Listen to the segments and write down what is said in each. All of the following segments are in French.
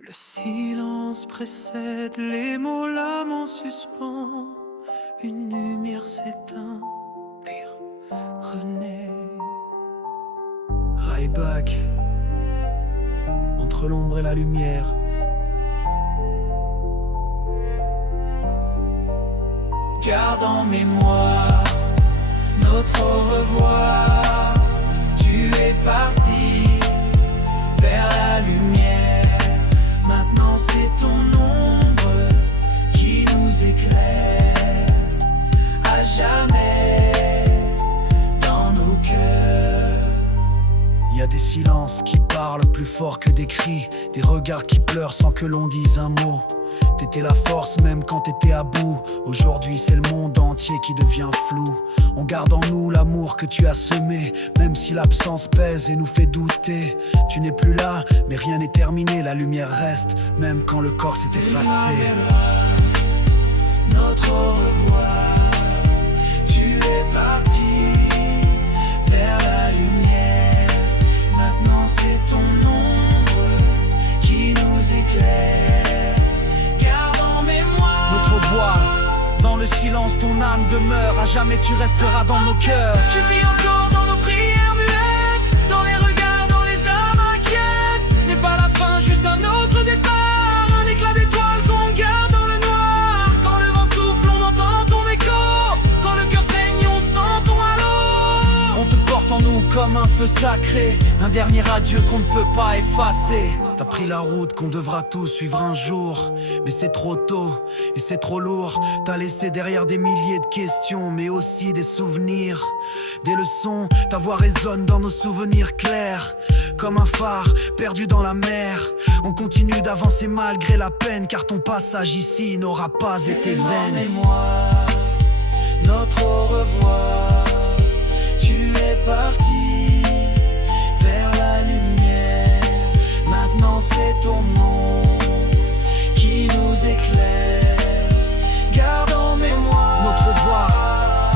Le silence précède les mots, l'âme en suspens. Une lumière s'éteint, pire, renaît. Ryback, entre l'ombre et la lumière. Garde en mémoire notre au revoir. Tu es parti vers la lumière. Maintenant c'est ton ombre qui nous éclaire à jamais dans nos cœurs. Y a des silences qui parlent plus fort que des cris, des regards qui pleurent sans que l'on dise un mot. T'étais la force même quand t'étais à bout. Aujourd'hui c'est le monde entier qui devient flou. On garde en nous l'amour que tu as semé, même si l'absence pèse et nous fait douter. Tu n'es plus là, mais rien n'est terminé. La lumière reste, même quand le corps s'est effacé. Notre au revoir. Tu es parti vers la lumière. Maintenant c'est ton ombre qui nous éclaire. Dans le silence, ton âme demeure. À jamais tu resteras dans nos cœurs. Tu vis encore dans nos prières muettes, dans les regards, dans les âmes inquiètes. Ce n'est pas la fin, juste un autre départ. Un éclat d'étoiles qu'on garde dans le noir. Quand le vent souffle, on entend ton écho. Quand le cœur saigne, on sent ton halo. On te porte en nous comme un feu sacré, un dernier adieu qu'on ne peut pas effacer. T'as pris la route qu'on devra tous suivre un jour, mais c'est trop tôt et c'est trop lourd. T'as laissé derrière des milliers de questions, mais aussi des souvenirs, des leçons. Ta voix résonne dans nos souvenirs clairs, comme un phare perdu dans la mer. On continue d'avancer malgré la peine, car ton passage ici n'aura pas été vain. Mémoire, notre au revoir. Tu es parti vers la lumière. Maintenant c'est ton nom qui nous éclaire. Garde en mémoire notre voix.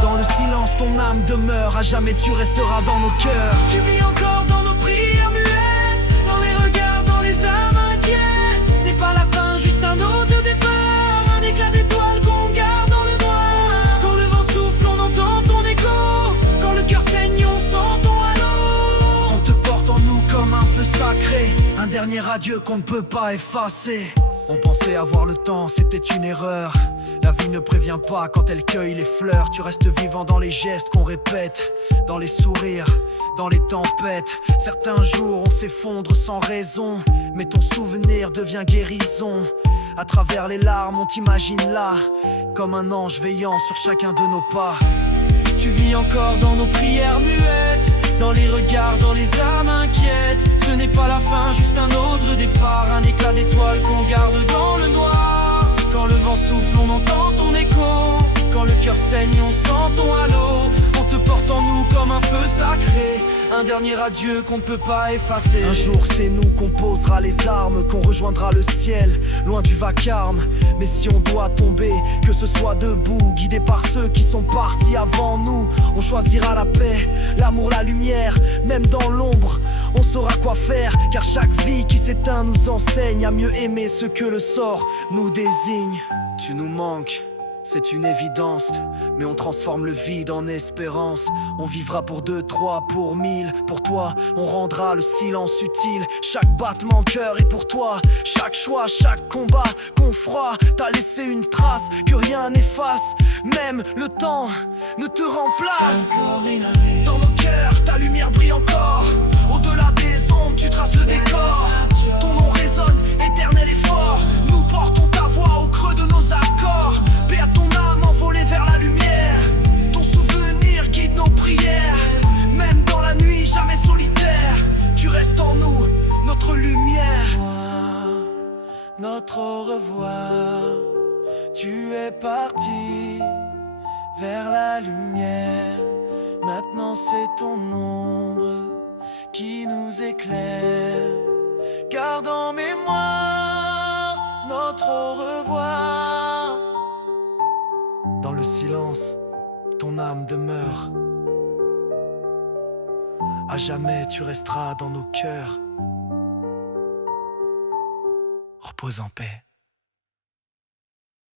Dans le silence ton âme demeure. À jamais tu resteras dans nos cœurs. Tu vis encore dans nos prières muettes, dans les regards, dans les âmes inquiètes. Ce n'est pas la fin, juste un autre départ. Un éclat d'étoiles qu'on garde dans le noir. Quand le vent souffle, on entend ton écho. Quand le cœur saigne, on sent ton halo. On te porte en nous comme un feu sacré, un dernier adieu qu'on ne peut pas effacer. On pensait avoir le temps, c'était une erreur. La vie ne prévient pas quand elle cueille les fleurs. Tu restes vivant dans les gestes qu'on répète, dans les sourires, dans les tempêtes. Certains jours on s'effondre sans raison, mais ton souvenir devient guérison. À travers les larmes on t'imagine là, comme un ange veillant sur chacun de nos pas. Tu vis encore dans nos prières muettes, dans les regards, dans les âmes inquiètes. Ce n'est pas la fin, juste un autre départ. Un éclat d'étoiles qu'on garde dans le noir. Quand le vent souffle, on entend ton écho. Quand le cœur saigne, on sent ton halo. On te porte en nous comme un feu sacré, un dernier adieu qu'on ne peut pas effacer. Un jour c'est nous qu'on posera les armes, qu'on rejoindra le ciel, loin du vacarme. Mais si on doit tomber, que ce soit debout, guidé par ceux qui sont partis avant nous. On choisira la paix, l'amour, la lumière. Même dans l'ombre, on saura quoi faire, car chaque vie qui s'éteint nous enseigne à mieux aimer ce que le sort nous désigne. Tu nous manques, c'est une évidence, mais on transforme le vide en espérance. On vivra pour 2, 3, pour 1000. Pour toi, on rendra le silence utile. Chaque battement de cœur est pour toi. Chaque choix, chaque combat qu'on fera, t'as laissé une trace que rien n'efface. Même le temps ne te remplace. Dans nos cœurs, ta lumière brille encore. Au-delà des ombres, tu traces le décor. Ton nom résonne, éternel et fort. Nous portons ta voix au creux de nos accords. Paix à ton âme envolée vers la lumière. Ton souvenir guide nos prières. Même dans la nuit, jamais solitaire. Tu restes en nous, notre lumière. Notre au revoir. Tu es parti vers la lumière. Maintenant c'est ton ombre qui nous éclaire. Garde en mémoire notre au revoir. Dans le silence, ton âme demeure. À jamais tu resteras dans nos cœurs. repose en paix.